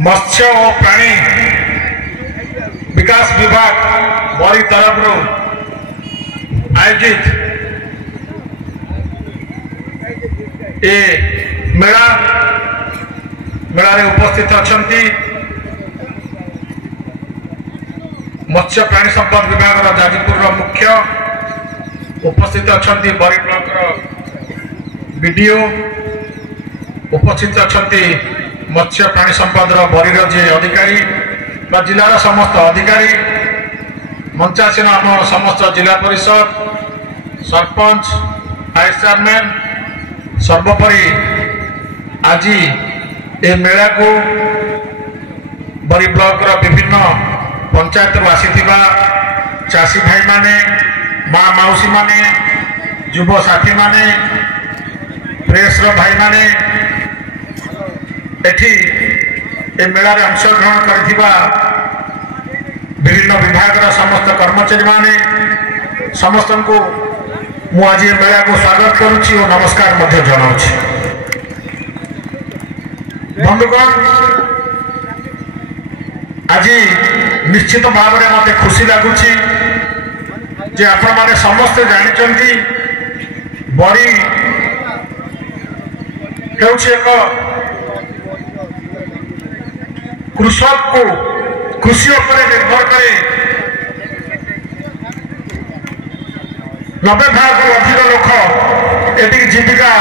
मत्स्य और प्राणी विकास विभाग बरी तरफ आयोजित ए मेला उपस्थित अच्छा मत्स्य प्राणी संपद विभाग जाजपुर मुख्य उपस्थित अच्छा बरी ब्लॉक बीडीओ उपस्थित अच्छा मत्स्य प्राणी संपद बरी जे अधिकारी जिलार समस्त अधिकारी मंचासीन आम समस्त जिला परिषद सरपंच वाइस चेयरमैन सर्वोपरि आज ए मेला को बरी ब्लॉक विभिन्न पंचायत आसीथिबा चाषी भाई माने माँ मौसी माने युव साथी माने प्रेस भाई माने एठी ए मेला रे अंशग्रहण करथिबा विभिन्न विभाग समस्त कर्मचारी माने समस्त को मु आज मेला को स्वागत करुछि और नमस्कार मध्य जनाउछि। बंधुगण आज निश्चित भाव में मत खुशी लगुच जे आपण माने समस्ते जानिचंती बरी हेउछि एक कृषक को कृषि उपरे निर्भर करे 90% अधिक लोक एटी जीविका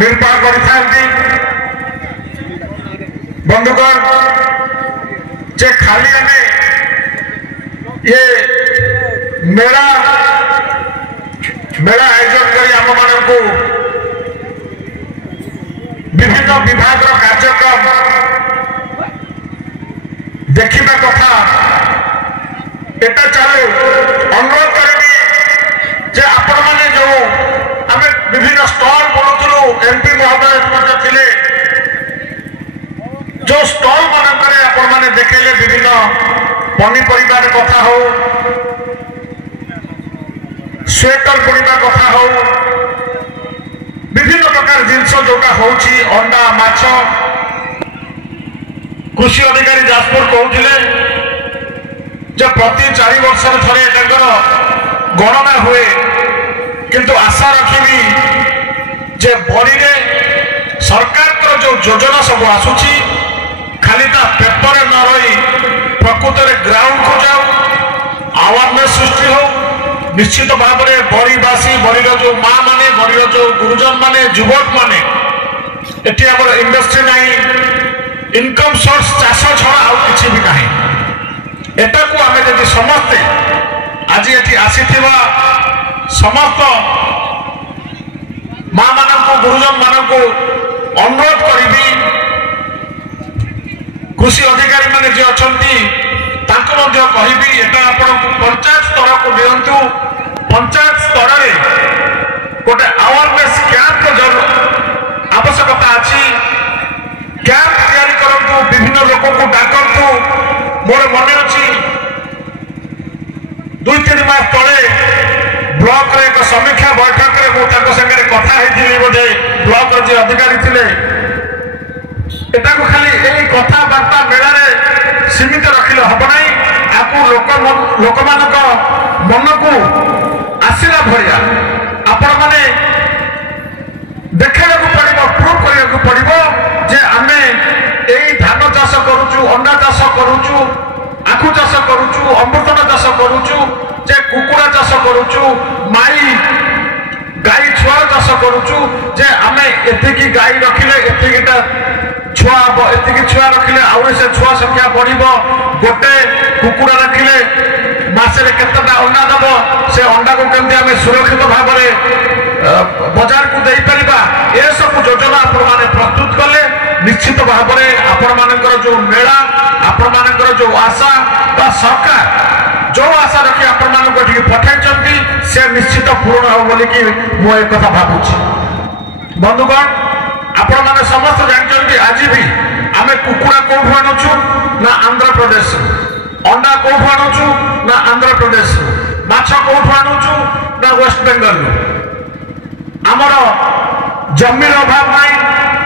निर्वाह करथांती। बंधुगण जे खाली हमें ये मेला आयोजन कर आम मान को विभिन्न विभाग कार्यक्रम देखा कथा एटा चालू अनुरोध करी जे आपण माने जो आम विभिन्न स्टॉल बोलूँ एमपी महोदय थे जो स्टॉल मानक आपण माने देखेले विभिन्न पनीपरिवार कथा हो स्वेटर बुणा कथा हो विभिन्न प्रकार जिनस जोटा होची अंडा माछ कृषि अधिकारी जाजपुर कहते जे प्रति 4 वर्ष थे गणना हुए किंतु आशा रखी जे बरी सरकार जो योजना सब आसूची खाली ता पेपर न रही प्रकृत ग्राउंड को जाओ अवेयरनेस सृष्टि हो निश्चित भाव में बरीवासी बरीर जो माँ माने बरीर जो गुरुजन माने युवक माने एटी आम इंडस्ट्री नहीं इनकम सोर्स चाष छड़ा आउ किसी भी नहीं एटा को आम जब समस्ते आज ये आसीथिबा समस्त माँ मानक गुरुजन मानक अनुरोध करी कृषि अधिकारी माने जे अछंती ताको मध्य कहिबी एटा आपण पंचायत स्तर को दियंतु पंचायत स्तर रे गोटे अवेयरनेस कैंप जरूर आवश्यकता अछि कैंप तैयारी करंतु विभिन्न लोक को डाकंतु मोर मन अछि 2-3 मास तले ब्लॉक रे एक समीक्षा बैठक रे मो ताको संगे कथा हेतिली बोधे ब्लॉक रे जे अधिकारी थिले एटा को खाली एई कथा वार्ता मेला रे सीमित रखिले हबो नै आकु लोक मानक मन को आसीला भरिया आपण माने देखा पड़ो प्रूव करा पड़ो जे आमे एई धान चाष करूचु अंडा चाष करूचु आखु चाष करूचु अमृतन चाष करूचु जे कुकुड़ा चाष करूचु माई गाई छुआ चाष करूचु जे आमे एतिकी गाई रखिले एतिकीटा छुआ एतिकी छुआ रखिले आउ से छुआ संख्या बढ़िबो गोटे कुकुड़ा रखिले मासे केतटा अंडा दबो से अंडा को केमती आमे सुरक्षित भाव में बाजार को दे परिबा ए सब योजना आपण माने प्रस्तुत कले निश्चित भाव में आपण मानकर जो मेला आपण मानकर जो आशा बा सरकार जो आशा रखी आपण मानक एठी पठाइचंती से निश्चित पूर्ण हो बोली कि मो एक कथा भाबुची। बंधुगण आपण माने समस्त जानचंती आज भी आमे कुकुड़ा कोठु आणुछु ना आंध्र प्रदेश अंडा कोठु आणुछु ना आंध्र प्रदेश माछ कोठु आणुछु ना वेस्ट बेंगल आमर जमीर अभाव नहीं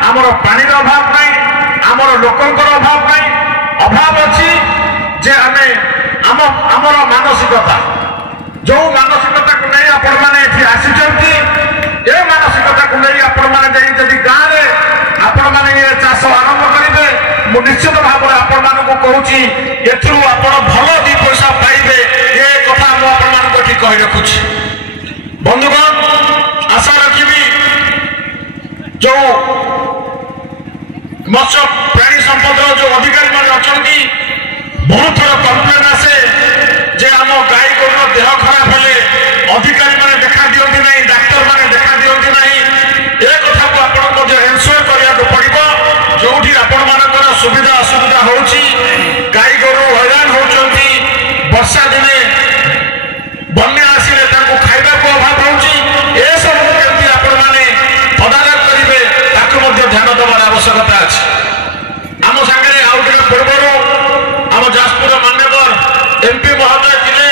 आमर पानी अभाव नहीं आमर लोकंकर अभाव नहीं अभाव अच्छी जे आमे आमर मानसिकता जो मानसिकता को नहीं आपण मैंने आसी ए मानसिकता को नहीं आपण मैंने गाँव में आपण मैंने ये चाष आरंभ करेंगे मु निश्चित भाव में आपण मानक कहूँ एथरू भल दी पैसा पाइबे ये कथा मुझे कही रखुची बंधुगण आशा रखी जो मत्स्य प्राणी संपद जो अधिकारी मैंने अच्छा बहुत थर कम्प्लेन आसे जे आम गाई गोर देह खराब हेले अधिकारी मैंने देखा दिखती ना डाक्तर मैंने देखा दिखती ना ए कथा को आपको एनश्योर करने पड़ो जो आपण मान सुविधा असुविधा हो गाई गोरु हैरान होती वर्षा दिने बन्या आसिले खाइबा को अभाव होती सब केमती आपण मैंने तदारख करेंगे ताकू ध्यान देवार आवश्यकता अच्छी आम सागर आउ टे पूर्वर आम जाजपुर मान्यवर एमपी महोदय थे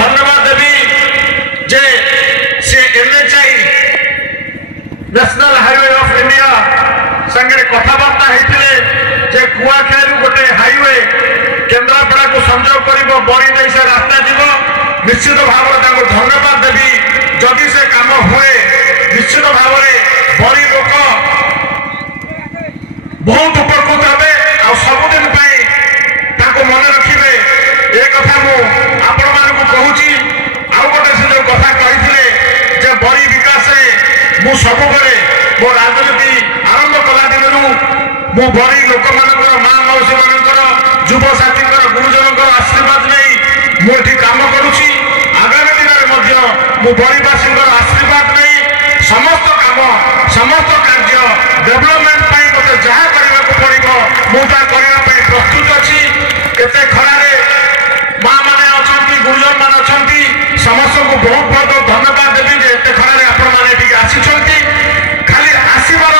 धन्यवाद देवी जे से NHI national highway of India संगे कथबार्ता होते जे कुआखाई गोटे हाईवे केन्द्रापड़ा को संजोग कर बड़ी नहीं से रास्ता जीव निश्चित भाव में धन्यवाद देवी जदि से काम हुए निश्चित भाव में बड़ी लोक बहुत उपकृत हे आ सबुदिन मन रखिए ए कथा मुझे कहूँ आउ गोटे से जो कथा कही बड़ी विकास मु सब मो राजनीति आरंभ कला दिन मु बड़ी लोक माँ मौसी मान युव साथी गुरुजन आशीर्वाद नहीं मुझे कम करुँची आगामी दिन में मु बड़ीवासी आशीर्वाद नहीं समस्त काम समस्त कार्य डेभलपमेंट मत जहाँ करने पड़ो मुझे करने प्रस्तुत अच्छी केते खरारे माँ मैंने अच्छा गुरुजन मान अच्छा समस्त को बहुत बहुत धन्यवाद देवी जे एत खरारे आपण मैंने आसी खाली आसवर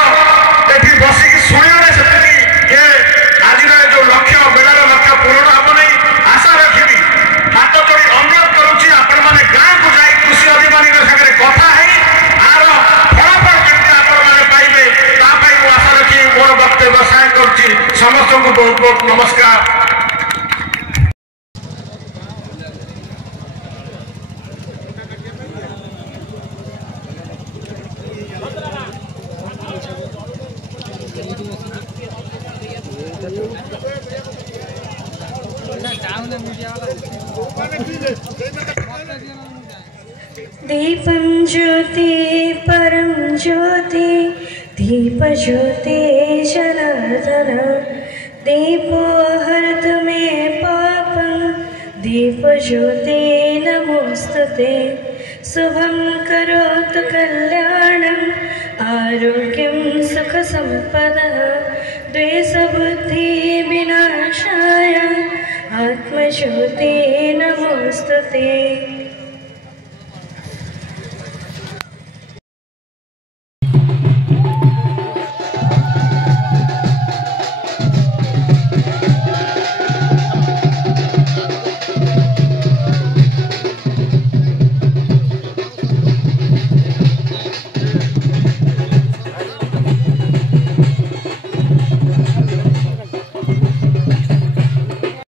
ये बसिक शुणे से आज जो लक्ष्य मेलार लक्ष्य पूरण हम नहीं आशा रखी हाथ जोड़ी अनुरोध करुच्ची आपण मैंने गाँव को जाए कृषि अधिकारी सागर कथा आर फलाफल केमती आपण मैंने पाइबे आशा रखी मोर वक्तव्य साइन कर समस्त को बहुत बहुत नमस्कार। दीपं ज्योति परं ज्योति दीप ज्योति जनार्दन दीपो हरतु मे पापं दीप ज्योति नमोस्तुते शुभं करोतु कल्याणं आरोग्यं सुख संपदः द्वेषबुद्धि विनाशाय आत्मज्योति नमोस्तुते।